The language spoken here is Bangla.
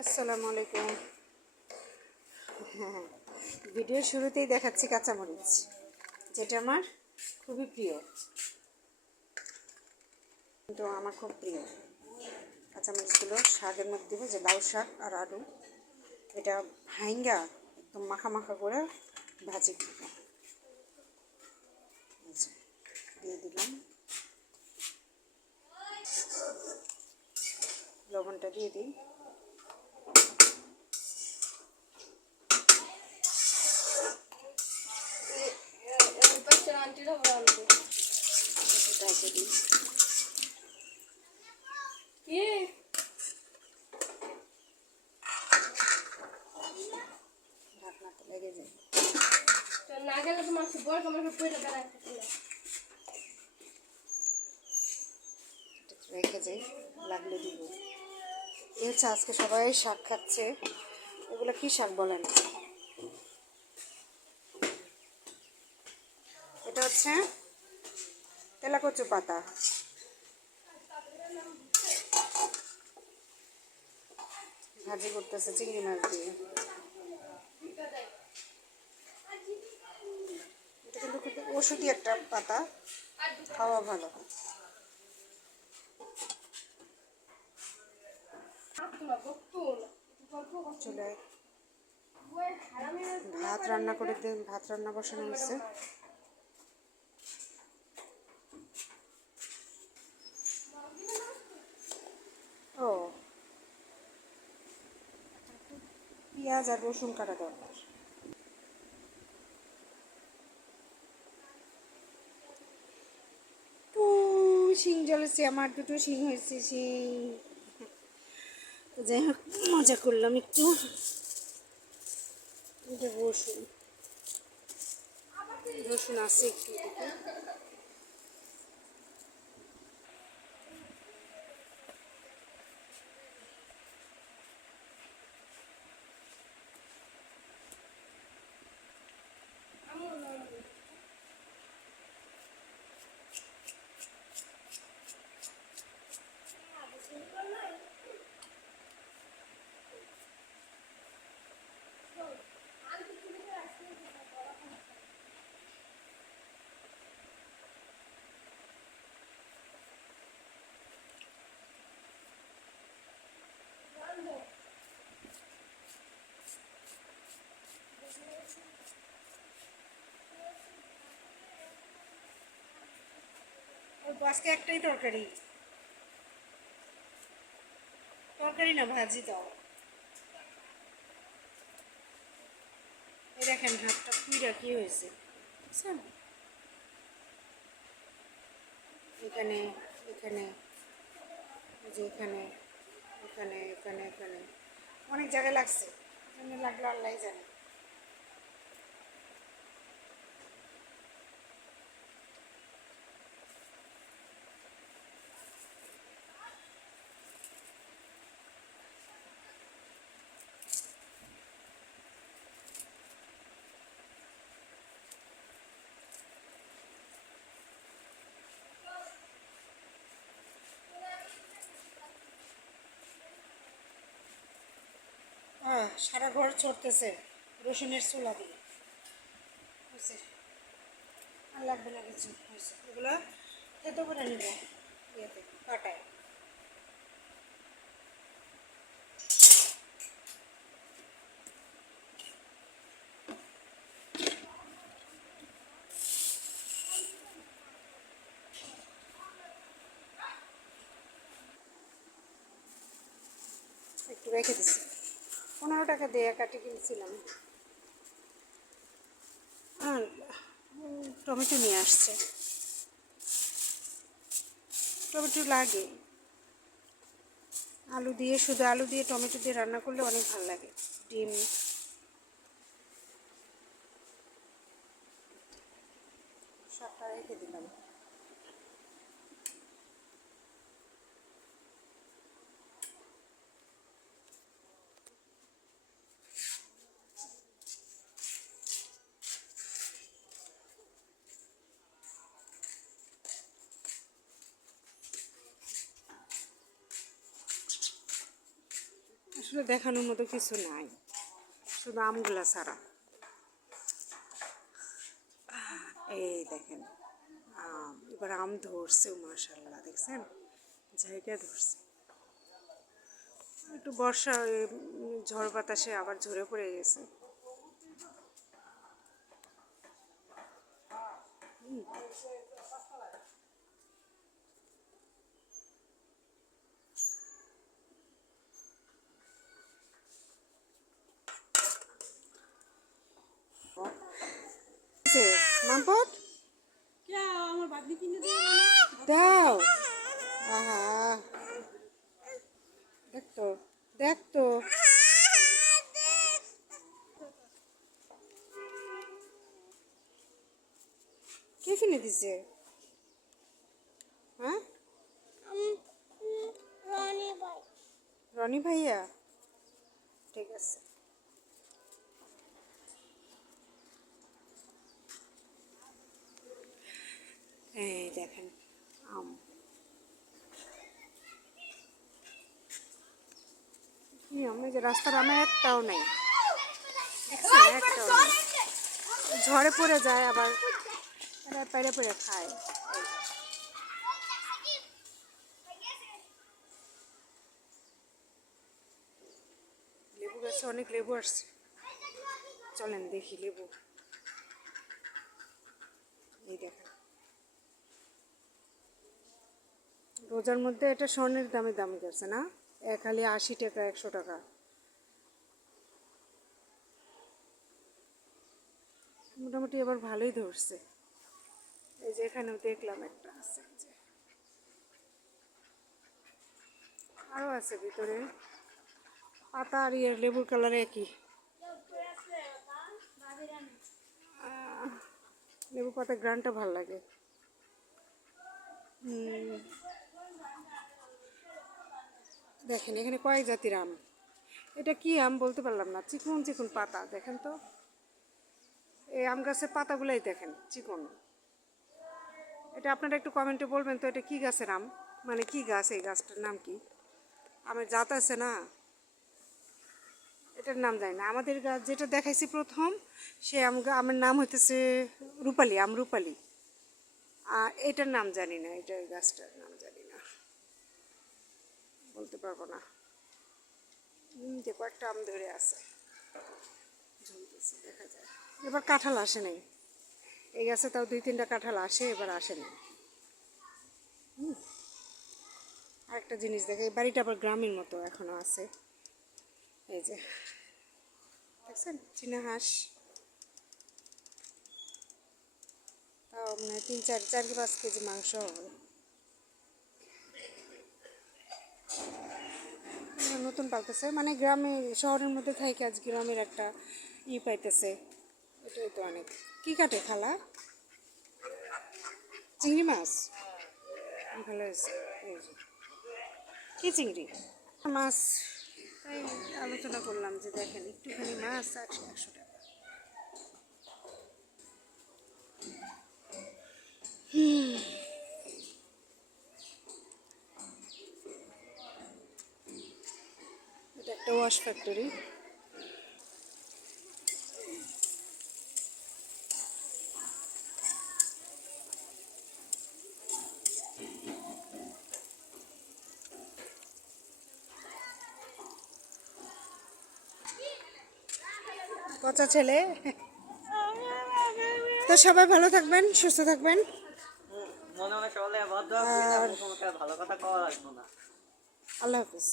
আসসালামু আলাইকুম। হ্যাঁ, ভিডিওর শুরুতেই দেখাচ্ছি কাঁচামরিচ, যেটা আমার খুবই প্রিয়, কিন্তু আমার খুব প্রিয় কাঁচামরিচগুলো শাকের মধ্যে দেবো, যে লাউ শাক আর আলু, এটা ভাইঙ্গা একদম মাখা মাখা করে ভাজি করব। দিয়ে দিলাম, লবণটা দিয়ে দিই। ঢাকনাটা লেগে যায়, রেখে যাই, লাগলে দিব। এই হচ্ছে আজকে সবাই শাক খাচ্ছে। এগুলো কি শাক বলেন? এটা হচ্ছে তেলাকচু পাতা। ভাজি করতেছে চিংড়ি মাছ দিয়ে। এটা কিন্তু খুব ওষুধি একটা পাতা, খাওয়া ভালো। চুলায় ভাত রান্না করে দিন, ভাত রান্না বসানো হয়েছে। ও, পেঁয়াজ আর রসুন কাটা দরকার। শিং জ্বলেছে, আমার দুটো শিং হয়েছে। শিং যাই হোক, মজা করলাম একটু। এটা রসুন, রসুন আছে একটু দেখে। আজকে একটাই তরকারি, তরকারি না ভাজি দাও। এই দেখেন হাতটা পুইরা কি হয়েছে, বুঝছেন? এখানে এখানে যে এখানে এখানে এখানে এখানে অনেক জায়গায় লাগছে, লাগলো আল্লাহ জানে। সারা ঘর ছড়তেছে রসুনের চুলা দিয়ে, বুঝছে? আর লাগবে না কিছু, হয়েছে। এগুলো খেতে করে নিব ইয়েতে কাটায়। একটু রেখে দিচ্ছি, 15 টাকা দিয়ে কাটি কিনছিলাম। আর টমেটো নিয়ে আসছে, টমেটো লাগে। আলু দিয়ে, শুধু আলু দিয়ে টমেটো দিয়ে রান্না করলে অনেক ভালো লাগে। ডিম, শাকটা রেখে দিলাম। আসলে দেখানোর মতো কিছু নাই, শুধু আমগুলা ছাড়া। এই দেখেন আম, এবার আম ধরছে মাশাআল্লাহ, দেখছেন জায়গা ধরছে। একটু বর্ষা ঝড় বাতাসে আবার ঝরে পড়ে গেছে। মাম্পট দাও, আহা দেখতো দেখতো, কে কিনে দিছে? হ্যাঁ, রনি ভাইয়া, ঠিক আছে। এই দেখেন আম, কি আম, এই যে রাস্তার আমে একটাও নেই, দেখছেন একটাও নেই, ঝড়ে পড়ে যায় আবার এরা পেড়ে পেড়ে খায়। লেবু গাছে অনেক লেবু আসছে, চলেন দেখি লেবু। এই দেখেন রোজার মধ্যে এটা স্বর্ণের দামে দাম গেছে না, খালি 80 টাকা 100 টাকা। মোটামুটি এবার ভালোই ধরছে। এই যে এখানেও দেখলাম একটা আছে, যে আরও আছে ভিতরে, পাতা আর ইয়ে লেবুর কালার একই। লেবু পাতা গ্রানটা ভাল লাগে। দেখেন এখানে কয়েক জাতির আম, এটা কি আম বলতে পারলাম না, চিকন চিকন পাতা দেখেন তো, এই আম গাছের পাতাগুলাই দেখেন চিকন। এটা আপনারা একটু কমেন্টে বলবেন তো এটা কি গাছের আম, মানে কি গাছ, এই গাছটার নাম কি? আমের জাত আছে না, এটার নাম জানি না। আমাদের গাছ যেটা দেখাইছি প্রথম, সে আমের নাম হইতেছে রূপালি, আম রূপালি। আর এটার নাম জানি না, এটার গাছটার নাম জানি না, বলতে পারবো না। যে কয়েকটা আম ধরে আছে, ঝুলতেছে দেখা যায়। এবার কাঁঠাল আসে নাই, এই গাছে তাও 2-3টা কাঁঠাল আসে, এবার আসে নাই। আরেকটা জিনিস দেখে, এই বাড়িটা আবার গ্রামের মতো এখনো আছে। এই যে দেখছেন চীনা হাঁস, তাও মানে 3-4-5 কেজি মাংস হবে। নতুন পালতেছে, মানে গ্রামে শহরের মধ্যে থাকে, আজ গ্রামের একটা পাইতেছে, এটাই তো অনেক। কি কাটে খালা? চিংড়ি মাছ, ভালো হয়েছে। এই যে কি চিংড়ি মাছ, তাই আলোচনা করলাম যে দেখেন একটুখানি মাছ 100 টাকা। এটা একটা ওয়াশ ফ্যাক্টরি। পচা ছেলে। তো সবাই ভালো থাকবেন, সুস্থ থাকবেন, আর আল্লাহ হাফিজ।